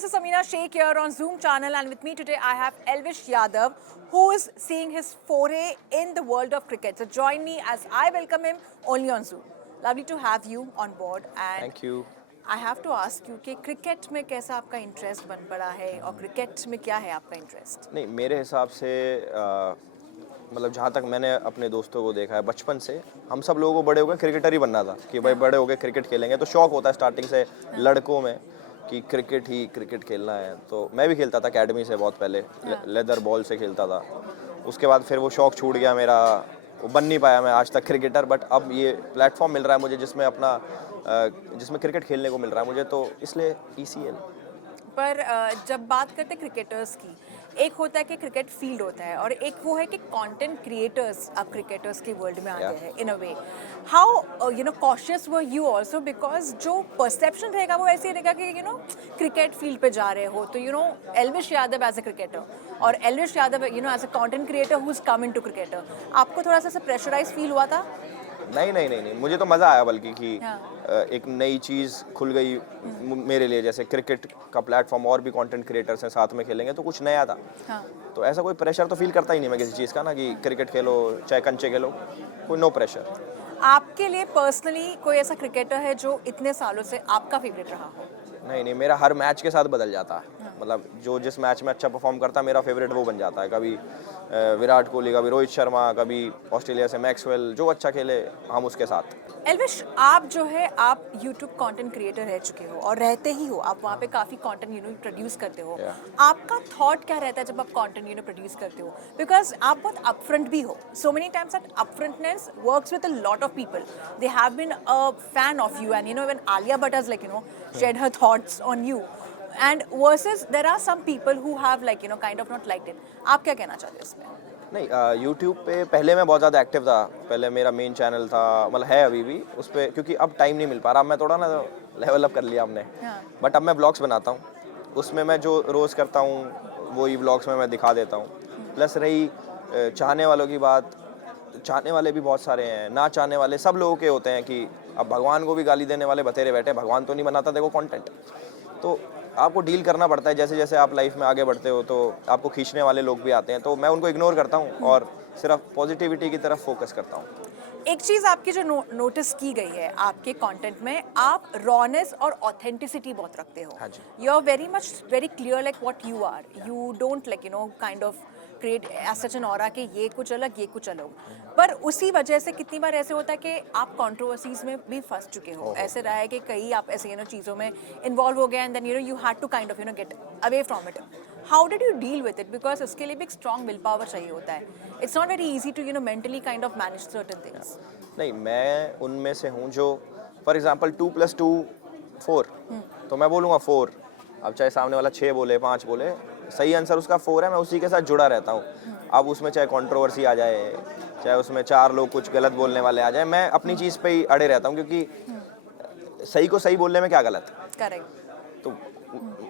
this is Samina Sheikh here on Zoom channel, and with me today I have Elvish Yadav, who is seeing his foray in the world of cricket. So join me as I welcome him only on Zoom. Lovely to have you on board. And thank you. I have to ask you कि cricket में कैसा आपका interest बन पड़ा है और cricket में क्या है आपका इंटरेस्ट? नहीं, मेरे हिसाब से मतलब जहाँ तक मैंने अपने दोस्तों को देखा है बचपन से, हम सब लोगों को बड़े हो गए क्रिकेटर ही बनना था कि भाई बड़े हो गए क्रिकेट खेलेंगे। तो शौक होता है स्टार्टिंग से लड़कों में कि क्रिकेट खेलना है। तो मैं भी खेलता था अकेडमी से बहुत पहले, लेदर बॉल से खेलता था। उसके बाद फिर वो शौक छूट गया मेरा, वो बन नहीं पाया मैं आज तक क्रिकेटर। बट अब ये प्लेटफॉर्म मिल रहा है मुझे जिसमें क्रिकेट खेलने को मिल रहा है मुझे, तो इसलिए ECL। पर जब बात करते हैं क्रिकेटर्स की, एक होता है कि क्रिकेट फील्ड होता है और एक वो है कि कंटेंट क्रिएटर्स अब क्रिकेटर्स के वर्ल्ड में आ गए हैं in a way. How cautious were you also, because जो परसेप्शन रहेगा वो ऐसे ही रहेगा कि क्रिकेट फील्ड पे जा रहे हो तो Elvish Yadav as a cricketer और Elvish Yadav as a content creator who is come into cricketer, आपको थोड़ा सा प्रेशराइज फील हुआ था? नहीं, मुझे तो मज़ा आया बल्कि कि एक नई चीज़ खुल गई मेरे लिए। जैसे क्रिकेट का प्लेटफॉर्म और भी कंटेंट क्रिएटर्स हैं, साथ में खेलेंगे तो कुछ नया था। तो ऐसा कोई प्रेशर तो फील करता ही नहीं मैं किसी चीज़ का ना, कि क्रिकेट खेलो चाहे कंचे खेलो, कोई नो प्रेशर। आपके लिए पर्सनली कोई ऐसा क्रिकेटर है जो इतने सालों से आपका फेवरेट रहा हो? नहीं, मेरा हर मैच के साथ बदल जाता है। मतलब जो जिस मैच में अच्छा परफॉर्म करता है मेरा फेवरेट वो बन जाता है। कभी विराट कोहली, कभी रोहित शर्मा, कभी ऑस्ट्रेलिया से मैक्सवेल, जो अच्छा खेले हम उसके साथ। एल्विश, आप जो है आप यूट्यूब कंटेंट क्रिएटर रह चुके हो और रहते ही हो, आप वहाँ पे काफ़ी कंटेंट प्रोड्यूस करते हो। आपका थॉट क्या रहता है जब आप कंटेंट प्रोड्यूस करते हो? बिकॉज आप बहुत अपफ्रंट भी हो। So many times that upfrontness works with a lot of people. They have been a fan of you, and even Alia Bhatt has shared her thoughts on you, and versus there are some people who have kind of not liked it. आप क्या कहना चाहते हैं इसमें? नहीं, YouTube पे पहले मैं बहुत ज़्यादा एक्टिव था। पहले मेरा मेन चैनल था, मतलब है अभी भी उस पर, क्योंकि अब टाइम नहीं मिल पा रहा। अब मैं थोड़ा ना लेवल अप कर लिया हमने। बट अब मैं ब्लॉग्स बनाता हूँ, उसमें मैं जो रोज़ करता हूँ वही ब्लॉग्स में मैं दिखा देता हूँ। प्लस रही चाहने वालों की बात, चाहने वाले भी बहुत सारे हैं, ना चाहने वाले सब लोगों के होते हैं। कि अब भगवान को भी गाली देने वाले बतेरे बैठे, भगवान तो नहीं बनाता देखो कंटेंट। तो आपको डील करना पड़ता है। जैसे जैसे आप लाइफ में आगे बढ़ते हो तो आपको खींचने वाले लोग भी आते हैं, तो मैं उनको इग्नोर करता हूँ और सिर्फ पॉजिटिविटी की तरफ फोकस करता हूँ। एक चीज़ आपकी जो नोटिस की गई है आपके कंटेंट में, आप रॉनेस और ऑथेंटिसिटी बहुत रखते हो। हाँ जी। You are very clear like what you are. You don't kind of create as such an aura कि ये कुछ अलग। पर उसी वजह से कितनी बार ऐसे होता है कि आप कंट्रोवर्सीज में भी फंस चुके हो। ऐसे रहा है कि कई आप ऐसे चीज़ों में इन्वॉल्व हो गए and then you had to kind of get away from it. How did you deal with it? Because उसके लिए भी एक स्ट्रॉन्ग विल पावर चाहिए होता है। It's not very easy to mentally kind of manage certain things. नहीं, मैं उनमें से हूँ जो फॉर एग्जांपल 2 + 2 4, तो मैं बोलूँगा 4। अब चाहे सामने वाला 6 बोले 5 बोले, सही आंसर उसका 4 है। मैं उसी के साथ जुड़ा रहता हूँ। अब उसमें चाहे कंट्रोवर्सी आ जाए, चाहे उसमें 4 लोग कुछ गलत बोलने वाले आ जाए, मैं अपनी चीज़ पे ही अड़े रहता हूँ। क्योंकि सही को सही बोलने में क्या गलत है? करेक्ट। तो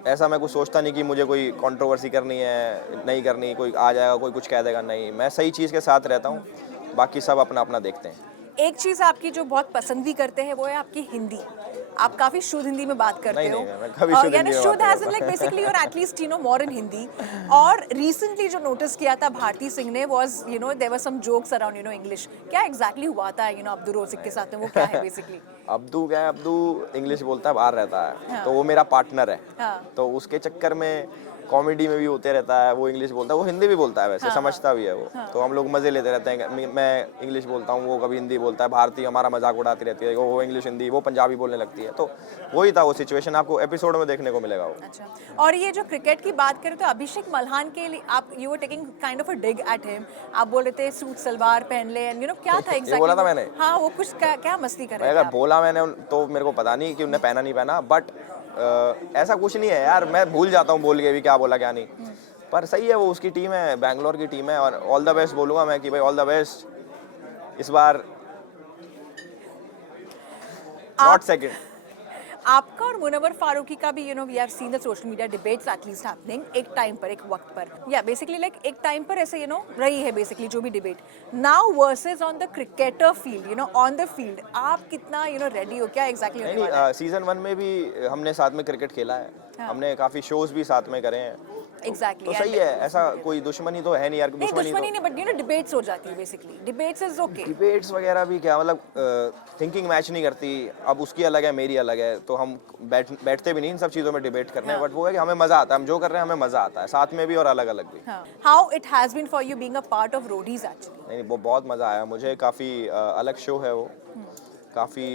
ऐसा मैं कुछ सोचता नहीं कि मुझे कोई कंट्रोवर्सी करनी है, नहीं करनी। कोई आ जाएगा, कोई कुछ कह देगा, नहीं, मैं सही चीज़ के साथ रहता हूँ। बाकी सब अपना अपना देखते हैं। एक चीज़ आपकी जो बहुत पसंद भी करते हैं वो है आपकी हिंदी। आप काफ़ी शुद्ध हिंदी में बात करते हो। मैं कभी शुद्ध हिंदी में शुद्ध बात एज इन लाइक बेसिकली और एटलीस्ट मोर इन हिंदी। और रिसेंटली जो नोटिस किया था भारती सिंह ने was there were some jokes around English. क्या एग्जैक्टली हुआ था अब्दुल रोसिक के साथ में? वो क्या है बेसिकली? अब्दू क्या है, अब्दू इंग्लिश बोलता है, बाहर रहता है। तो वो मेरा पार्टनर है। तो उसके चक्कर में कॉमेडी में भी होते रहता है। वो इंग्लिश बोलता है, वो हिंदी भी बोलता है, वैसे समझता भी है वो। तो हम लोग मज़े लेते रहते हैं। मैं इंग्लिश बोलता हूँ, वो कभी हिंदी बोलता है। भारती हमारा मजाक उड़ाती रहती है, वो इंग्लिश हिंदी, वो पंजाबी बोलने लगती है। तो वही था वो सिचुएशन, आपको एपिसोड में देखने को मिलेगा वो। अच्छा, और ये जो क्रिकेट की बात करें तो अभिषेक मल्हान के लिए आप you were taking kind of a dig at him. आप बोल रहे थे सूट सलवार पहन ले एंड क्या था एग्जैक्टली? बोला था मैंने? हाँ, वो कुछ क्या मस्ती कर रहे थे अगर आप? बोला मैंने तो मेरे को पता नहीं कि उन्हें पहना नहीं पहना। बट ऐसा कुछ नहीं है यार, मैं भूल जाता हूँ बोल के भी क्या बोला क्या नहीं। पर सही है, वो उसकी टीम है, बैंगलोर की टीम है। और ऑल द बेस्ट बोलूँगा मैं कि भाई ऑल द बेस्ट इस बार, नॉट सेकंड। आपका और मुनव्वर फारूकी का भी we have seen the social media debates at least happening एक टाइम पर, एक वक्त पर, या बेसिकली लाइक एक टाइम पर ऐसे रही है बेसिकली जो भी debate now versus on the cricketer field on the field आप कितना रेडी हो, क्या एग्जैक्टली होने वाला है? नहीं, सीजन 1 में भी हमने साथ में क्रिकेट खेला है, हमने काफी शोज भी साथ में करे हैं। एग्जैक्टली तो सही है, ऐसा कोई दुश्मनी तो है नहीं यार, नहीं दुश्मनी नहीं, बट डिबेट्स हो जाती है basically, debates is okay. Debates वगैरह भी क्या मतलब थिंकिंग मैच नहीं करती, अब उसकी अलग है मेरी अलग है, तो हम बैठते भी नहीं इन सब चीज़ों में डिबेट करने, बट वो है कि हमें मज़ा आता है, हम जो कर रहे हैं हमें मज़ा आता है, साथ में भी और अलग अलग भी। How it has been for you being a part of Roadies actually? नहीं, वो बहुत मज़ा आया मुझे, काफ़ी अलग शो है वो, काफ़ी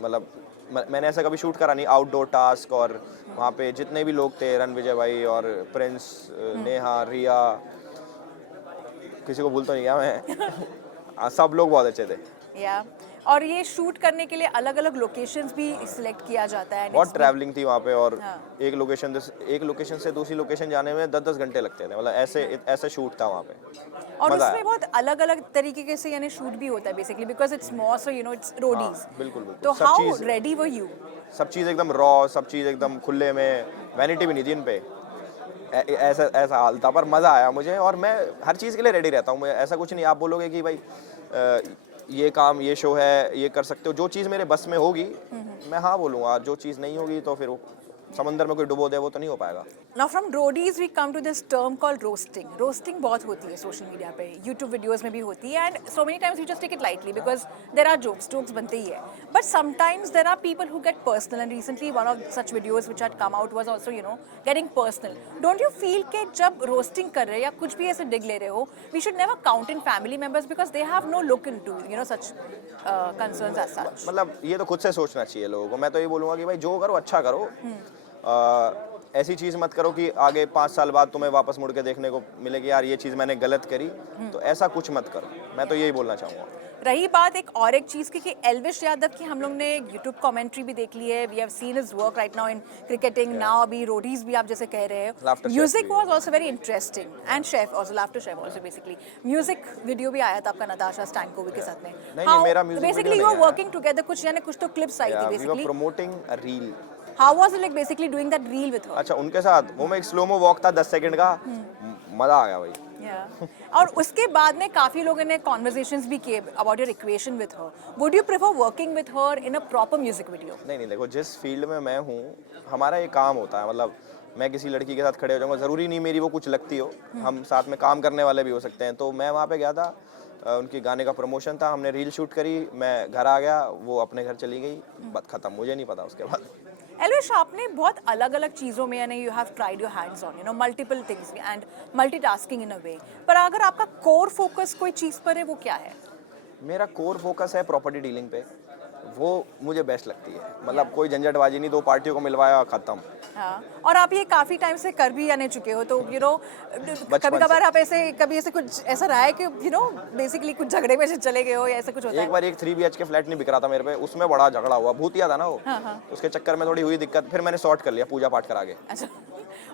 मतलब मैंने ऐसा कभी शूट करा नहीं, आउटडोर टास्क, और वहाँ पे जितने भी लोग थे, रणविजय भाई और प्रिंस, नेहा, रिया, किसी को भूल तो नहीं गया मैं सब लोग बहुत अच्छे थे। या और ये शूट करने के लिए अलग अलग लोकेशंस भी सिलेक्ट किया जाता है, बहुत ट्रैवलिंग थी वहाँ पे, और एक लोकेशन से दूसरी लोकेशन जाने में 10-10 घंटे लगते थे, मतलब ऐसे शूट था वहाँ पे। और उसमें बहुत अलग अलग तरीके से शूट भी होता है basically, because it's small, so it's Roadies. बिल्कुल तो हाउ रेडी वर यू? सब चीज़ एकदम रॉ, सब चीज़ एकदम खुले में, वैनिटी भी नहीं थी इन पे, ऐसा हाल था, पर मज़ा आया मुझे, और मैं हर चीज़ के लिए रेडी रहता हूँ, ऐसा कुछ नहीं आप बोलोगे कि भाई ये काम, ये शो है, ये कर सकते हो, जो चीज़ मेरे बस में होगी मैं हाँ बोलूँगा, जो चीज़ नहीं होगी तो फिर समंदर में कोई डुबो दे वो तो नहीं हो पाएगा। Now from Roadies we come to this term called roasting. Roasting बहुत होती है सोशल मीडिया पे, यूट्यूब वीडियोस में भी होती है, and so many times we just take it lightly because there are jokes बनते ही है, but sometimes there are people who get personal, and recently one of such videos which had come out was also getting personal. Don't you feel कि जब roasting कर रहे हो या कुछ भी ऐसे डिग ले रहे हो, we should never count in family members because they have no look into such concerns as such? मतलब ये तो खुद से सोचना चाहिए लोगों को, मैं तो ये बोलूँगा कि भाई जो करो अच्छा करो, ऐसी चीज़ मत करो कि आगे 5 साल बाद तुम्हें वापस मुड़ के देखने को मिले कि यार ये चीज़ मैंने गलत करी, तो ऐसा कुछ मत करो, मैं तो यही बोलना चाहूँगा। रही बात एक चीज़ की कि एल्विश यादव की हम लोग ने यूट्यूब कमेंट्री भी देख ली है, we have seen his work right now in cricketing, now अभी रोडीज भी आप जैसे कह रहे हैं, music was also very interesting, and chef also, laughter chef also, basically music video भी आया था आपका नताशा स्टैनकोविक के साथ में। नहीं, मेरा music basically you are working together, कुछ तो क्लिप्स आई थी basically, promoting a reel. How was it like basically doing that reel with her? अच्छा, उनके साथ वो में एक स्लोमो वॉक था 10 सेकंड का, मजा आ गया भाई। और उसके बाद में काफी लोगों ने कॉन्वर्सेशंस भी किए about your equation with her. Would you prefer working with her in a proper music video? नहीं, देखो जिस फील्ड में मैं हूँ, हमारा ये काम होता है, मतलब मैं किसी लड़की के साथ खड़े हो जाऊँगा, ज़रूरी नहीं मेरी वो कुछ लगती हो, हम साथ में काम करने वाले भी हो सकते हैं, तो मैं वहाँ पे गया था, उनके गाने का प्रमोशन था, हमने रील शूट करी, मैं घर आ गया, वो अपने घर चली गई, बात खत्म, मुझे नहीं पता उसके बाद। एल्विश, आपने बहुत अलग अलग चीज़ों में you have tried your hands on multiple things and multitasking in a way, पर अगर आपका कोर फोकस कोई चीज़ पर है, वो क्या है? मेरा कोर फोकस है प्रॉपर्टी डीलिंग पे, वो मुझे बेस्ट लगती है, मतलब कोई झंझटबाजी नहीं, 2 पार्टियों को मिलवाया, खत्म। हाँ, और आप ये काफी टाइम से कर भी आने चुके हो, तो कभी कभार आप कभी ऐसे कुछ ऐसा रहा है कि बेसिकली कुछ झगड़े में से चले गए हो, या ऐसा कुछ होता है? एक बार एक 3 BH के फ्लैट नहीं बिक रहा था मेरे पे, उसमें बड़ा झगड़ा हुआ, भूतिया था ना वो। हाँ। उसके चक्कर में थोड़ी हुई दिक्कत, फिर मैंने सॉर्ट कर लिया पूजा पाठ करा के। अच्छा,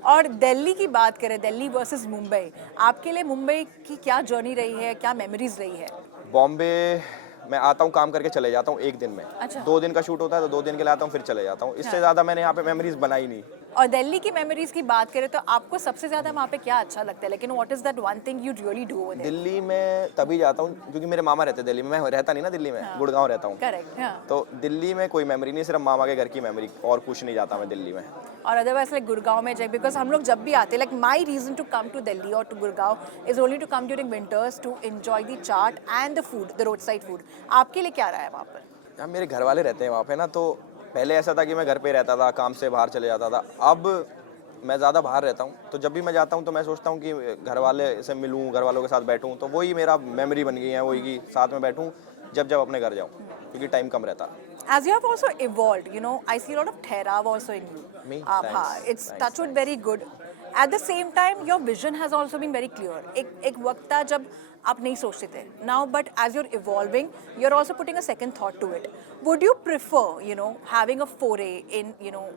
और दिल्ली की बात करें, दिल्ली वर्सेस मुंबई, आपके लिए मुंबई की क्या जर्नी रही है, क्या मेमोरीज रही है? बॉम्बे मैं आता हूँ, काम करके चले जाता हूँ 1 दिन में। अच्छा। 2 दिन का शूट होता है तो 2 दिन के लिए आता हूँ, फिर चले जाता हूँ, इससे ज़्यादा मैंने यहाँ पे मेमोरीज बनाई नहीं। और दिल्ली की मेमोरीज की बात करें तो आपको सबसे ज्यादा वहाँ पे क्या अच्छा लगता है, लेकिन what is that one thing you really do over there? Delhi में तभी जाता हूँ क्योंकि मेरे मामा रहते हैं दिल्ली में, मैं रहता नहीं ना दिल्ली में, गुड़गांव रहता हूँ। करेक्ट, हाँ। तो दिल्ली में कोई मेमोरी नहीं, सिर्फ मामा के घर की मेमोरी, और कुछ नहीं जाता मैं दिल्ली में। और अदरवाइज लाइक गुड़गांव में जाए, बिकॉज हम लोग जब भी आते हैं, like my reason to come to Delhi और to Gurgaon is only to come during winters to enjoy the chaat and the food, the road side food. आपके लिए क्या रहा है वहाँ पर? यार मेरे घर वाले रहते हैं वहाँ पे ना, तो पहले ऐसा था कि मैं घर पे रहता था, काम से बाहर चले जाता था, अब मैं ज़्यादा बाहर रहता हूँ, तो जब भी मैं जाता हूँ तो मैं सोचता हूँ कि घर वाले से मिलूँ, घर वालों के साथ बैठूँ, तो वही मेरा मेमोरी बन गई है, वही कि साथ में बैठूँ जब अपने घर जाऊँ, क्योंकि टाइम कम रहता। As you have also evolved, I see a lot of ठहराव also in you. Me? हाँ, it's touchwood very good. At the same time, your vision has also been very clear. एक वक्त था जब आप नहीं सोचते थे. Now, but as you're evolving, you're also putting a second thought to it. Would you prefer, having a foray in,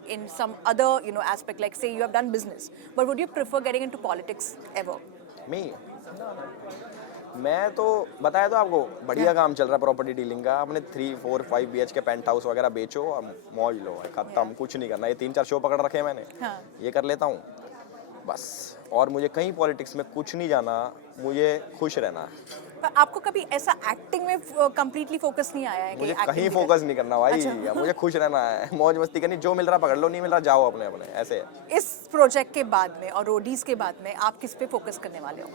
in some other, aspect, like say you have done business, but would you prefer getting into politics ever? Me? मैं तो बताया तो आपको बढ़िया काम चल रहा है प्रॉपर्टी डीलिंग का। अपने 3, 4, 5 BH के पेंट हाउस वगैरह बेचो और मौज लो, खत्म, कुछ नहीं करना। ये 3-4 शो पकड़ रखे हैं मैंने, हाँ। ये कर लेता हूँ बस। और मुझे कहीं पॉलिटिक्स में कुछ नहीं जाना, मुझे खुश रहना है। पर आपको कभी ऐसा एक्टिंग में कंप्लीटली फोकस नहीं आया है कि मुझे acting कहीं भी फोकस नहीं करना भाई, अच्छा। मुझे खुश रहना है, मौज मस्ती करनी, जो मिल रहा पकड़ लो, नहीं मिल रहा जाओ अपने अपने, ऐसे है। इस प्रोजेक्ट के बाद में और रोडीज के बाद में आप किस पे फोकस करने वाले हो?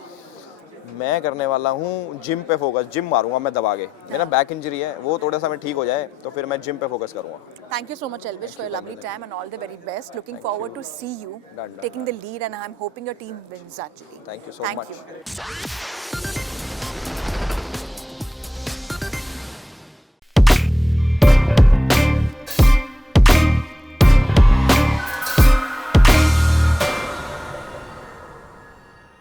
मैं करने वाला हूँ जिम पे फोकस, जिम मारूंगा मैं दबा के। मेरा बैक इंजरी है, वो थोड़ा सा मैं ठीक हो जाए तो फिर मैं जिम पे फोकस करूँगा। Thank you so much, Elvish, for your lovely time and all the very best. Looking forward to see you Done. taking the lead, and I'm hoping your team wins actually. Thank you so Thank much. you.